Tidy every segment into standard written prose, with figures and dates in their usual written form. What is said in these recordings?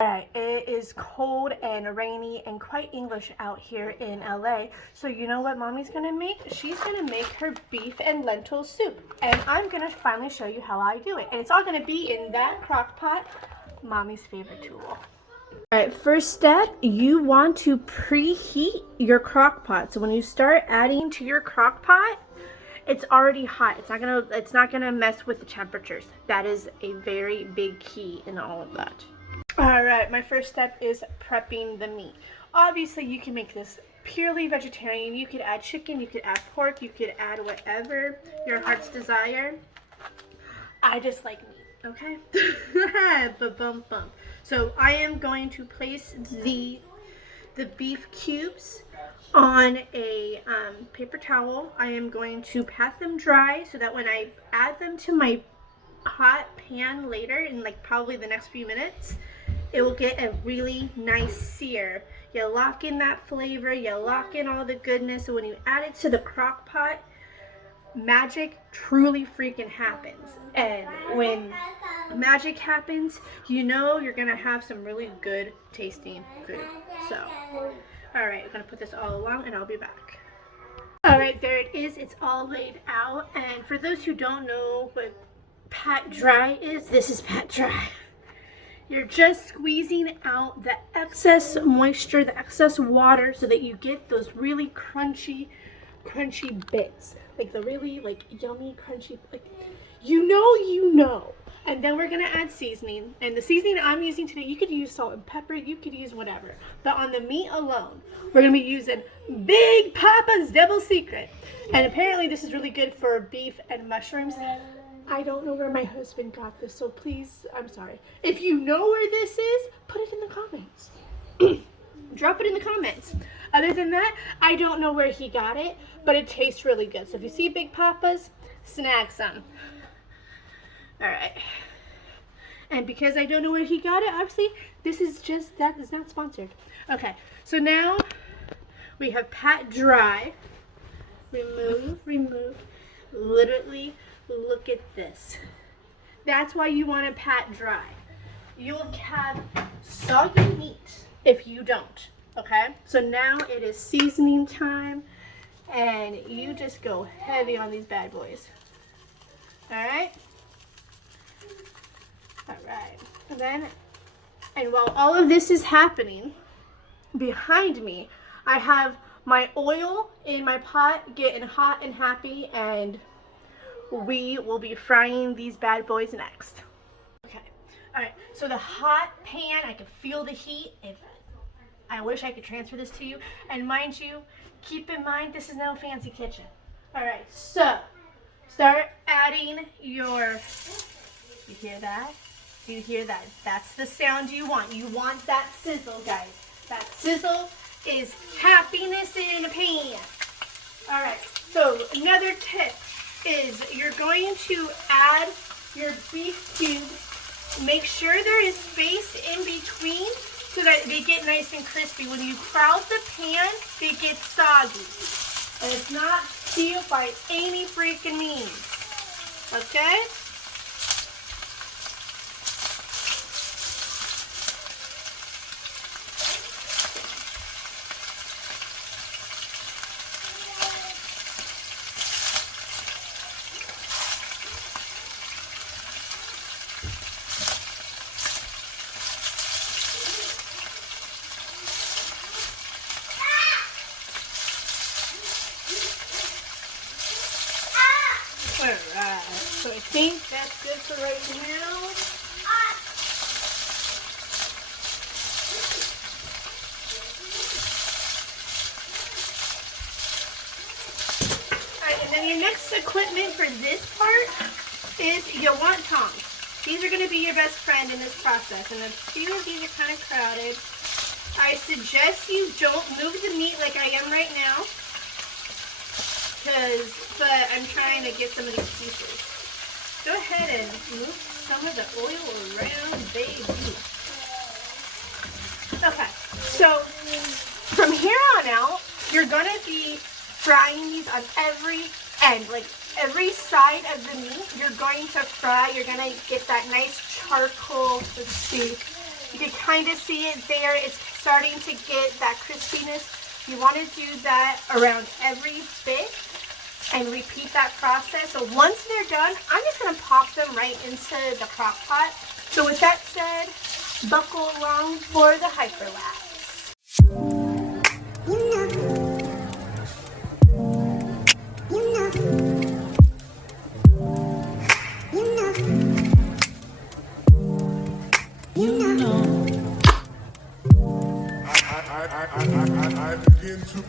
Alright, it is cold and rainy and quite English out here in LA. So you know what mommy's gonna make? She's gonna make her beef and lentil soup. And I'm gonna finally show you how I do it. And it's all gonna be in that crock pot, mommy's favorite tool. Alright, first step, you want to preheat your crock pot. So when you start adding to your crock pot, it's already hot. It's not gonna mess with the temperatures. That is a very big key in all of that. Alright, my first step is prepping the meat. Obviously, you can make this purely vegetarian. You could add chicken, you could add pork, you could add whatever your heart's desire. I just like meat, okay? Ba-bum-bum. So I am going to place the beef cubes on a paper towel. I am going to pat them dry so that when I add them to my hot pan later, in like probably the next few minutes, it will get a really nice sear. You lock in that flavor, you lock in all the goodness, so when you add it to the crock pot, magic truly freaking happens. And when magic happens, you know you're gonna have some really good tasting food. So, alright, I'm gonna put this all along and I'll be back. Alright, there it is. It's all laid out. And for those who don't know what pat dry is, this is pat dry. You're just squeezing out the excess moisture, the excess water, so that you get those really crunchy bits. Like the really yummy crunchy, you know. And then we're gonna add seasoning. And the seasoning I'm using today, you could use salt and pepper, you could use whatever. But on the meat alone, we're gonna be using Big Papa's Double Secret. And apparently this is really good for beef and mushrooms. I don't know where my husband got this, so please, I'm sorry. If you know where this is, put it in the comments. Drop it in the comments. Other than that, I don't know where he got it, but it tastes really good. So if you see Big Papa's, snag some. Alright. And because I don't know where he got it, obviously, that is not sponsored. Okay, so now we have pat dry. Remove. Literally, look at this. That's why you want to pat dry. You'll have soggy meat if you don't. Okay? So now it is seasoning time. And you just go heavy on these bad boys. Alright? Alright. And while all of this is happening, behind me, I have my oil in my pot getting hot and happy, and we will be frying these bad boys next. Okay, all right, so the hot pan, I can feel the heat. I wish I could transfer this to you. And mind you, keep in mind, this is no fancy kitchen. All right, so start adding your, you hear that? Do you hear that? That's the sound you want. You want that sizzle, guys. That sizzle is happiness in a pan. All right, so another tip is you're going to add your beef cubes. Make sure there is space in between so that they get nice and crispy. When you crowd the pan, they get soggy. And it's not sealed by any freaking means. Okay? Alright, so I think that's good for right now. Alright, and then your next equipment for this part is you want tongs. These are going to be your best friend in this process, and a few of these are kind of crowded. I suggest you don't move the meat like I am right now, but I'm trying to get some of these pieces. Go ahead and move some of the oil around, baby. Okay, so from here on out, you're going to be frying these on every end, like every side of the meat. You're going to fry. You're going to get that nice charcoal. Let's see. You can kind of see it there. It's starting to get that crispiness. You want to do that around every bit and repeat that process. So once they're done, I'm just going to pop them right into the crock pot. So with that said, buckle along for the hyperlapse. I begin to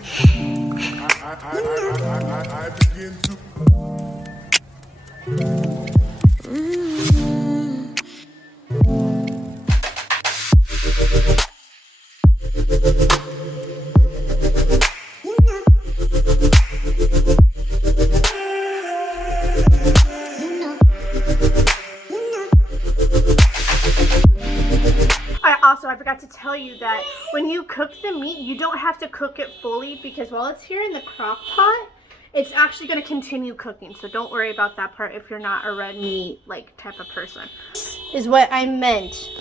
I forgot to tell you that when you cook the meat, you don't have to cook it fully, because while it's here in the crock pot, it's actually going to continue cooking. So don't worry about that part if you're not a red meat like type of person. Is what I meant.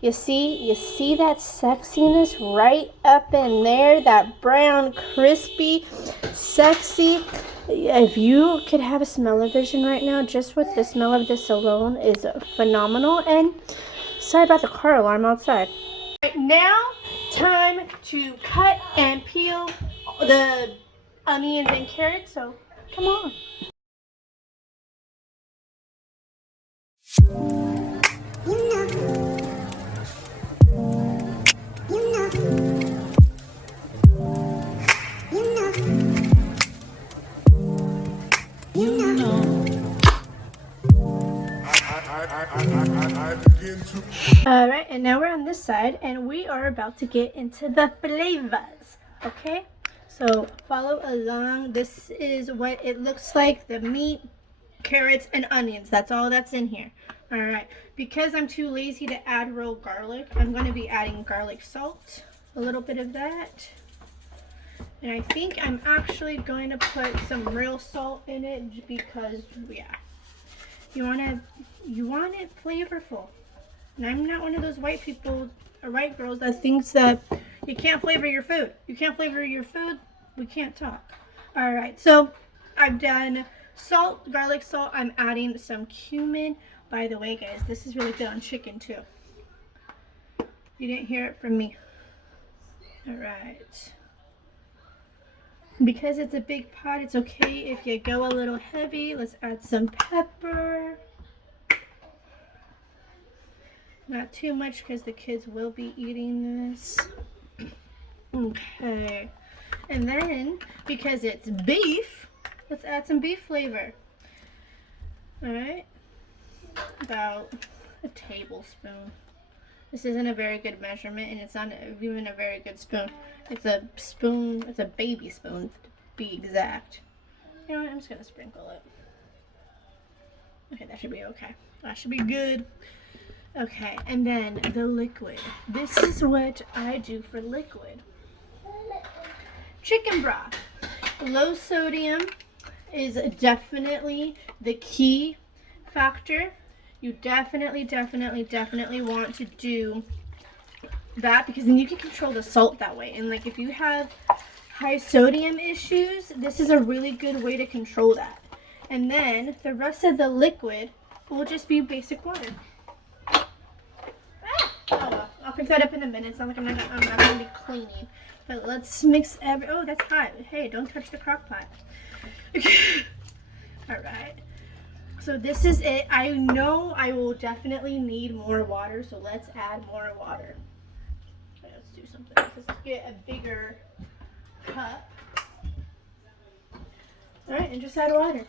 You see that sexiness right up in there, that brown, crispy, sexy. If you could have a smell-o-vision right now, just with the smell of this alone is phenomenal. And sorry about the car alarm outside. Right now, time to cut and peel the onions and carrots, so come on. I begin to. Alright, and now we're on this side, and we are about to get into the flavors, okay? So follow along. This is what it looks like, the meat, carrots, and onions. That's all that's in here. Alright, because I'm too lazy to add real garlic, I'm going to be adding garlic salt, a little bit of that. And I think I'm actually going to put some real salt in it because, yeah, you want it flavorful. And I'm not one of those white people or white girls that thinks that you can't flavor your food. You can't flavor your food, we can't talk. Alright, so I've done salt, garlic salt. I'm adding some cumin. By the way, guys, this is really good on chicken too. You didn't hear it from me. Alright. Because it's a big pot, it's okay if you go a little heavy. Let's add some pepper. Not too much because the kids will be eating this. Okay. And then, because it's beef, let's add some beef flavor. Alright. About a tablespoon. This isn't a very good measurement, and it's not even a very good spoon. It's a spoon, it's a baby spoon to be exact. You know what, I'm just gonna sprinkle it. Okay, that should be okay. That should be good. Okay, and then the liquid. This is what I do for liquid. Chicken broth. Low sodium is definitely the key factor. You definitely want to do that, because then you can control the salt that way. And like if you have high sodium issues, this is a really good way to control that. And then the rest of the liquid will just be basic water. Oh well, I'll pick that up in a minute. It's not like I'm not gonna be cleaning. But let's mix oh, that's hot. Hey, don't touch the crock pot. Okay. Alright. So this is it. I know I will definitely need more water, so let's add more water. Okay, let's do something. Let's get a bigger cup. Alright, and just add water.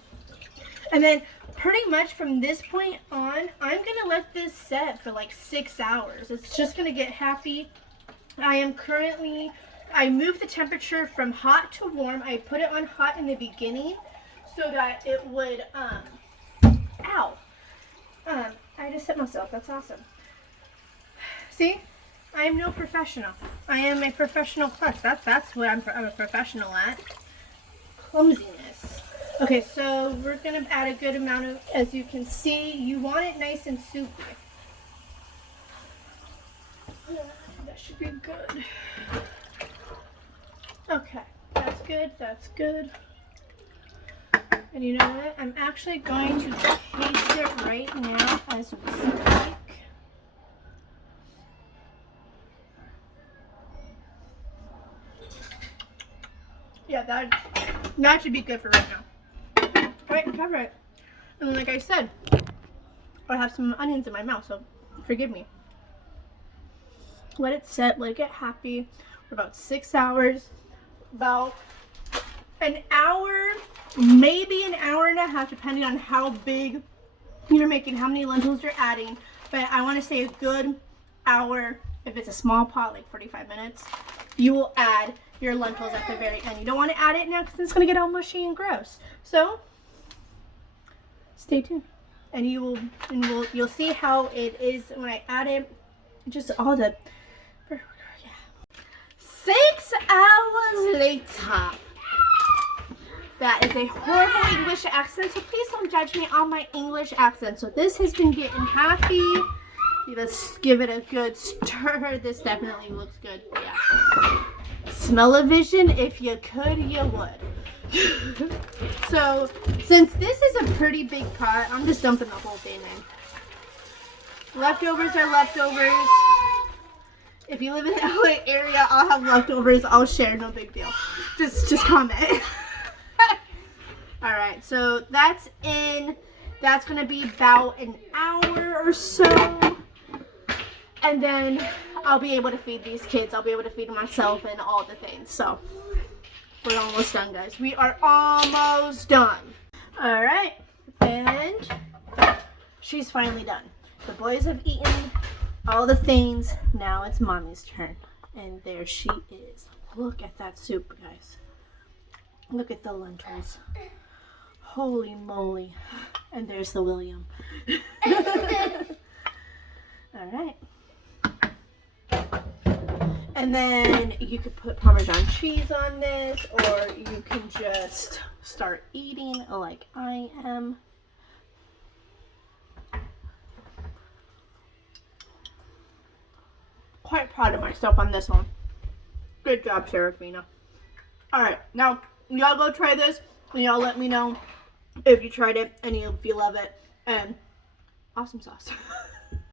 And then pretty much from this point on, I'm going to let this set for like 6 hours. It's just going to get happy. I moved the temperature from hot to warm. I put it on hot in the beginning so that it would, I just hit myself. That's awesome. See? I am no professional. I am a professional plus. That's what I'm a professional at. Clumsiness. Okay, so we're going to add a good amount of, as you can see, you want it nice and soupy. should be good. Okay, that's good, that's good. And you know what? I'm actually going to taste it right now as we speak. Yeah, that should be good for right now. Alright, cover it. And like I said, I have some onions in my mouth, so forgive me. Let it set, let it get happy for about 6 hours. About an hour, maybe an hour and a half, depending on how big you're making, how many lentils you're adding. But I want to say a good hour. If it's a small pot, like 45 minutes, you will add your lentils at the very end. You don't want to add it now because it's going to get all mushy and gross. So stay tuned, and you'll see how it is when I add it. Just all the 6 hours later. That is a horrible English accent, so please don't judge me on my English accent. So this has been getting happy. Let's give it a good stir. This definitely looks good. Yeah. Smell-o-vision, if you could, you would. So since this is a pretty big pot, I'm just dumping the whole thing in. Leftovers are leftovers. If you live in the LA area, I'll have leftovers. I'll share, no big deal. Just comment. Alright, so that's in. That's going to be about an hour or so. And then I'll be able to feed these kids. I'll be able to feed myself and all the things. So we're almost done, guys. We are almost done. Alright, and she's finally done. The boys have eaten all the things. Now it's mommy's turn. And there she is. Look at that soup, guys. Look at the lentils. Holy moly. And there's the William. Alright. And then you could put Parmesan cheese on this, or you can just start eating like I am. Quite proud of myself on this one. Good job, Serafina. Alright, now y'all go try this, and y'all let me know if you tried it and if you love it. And awesome sauce.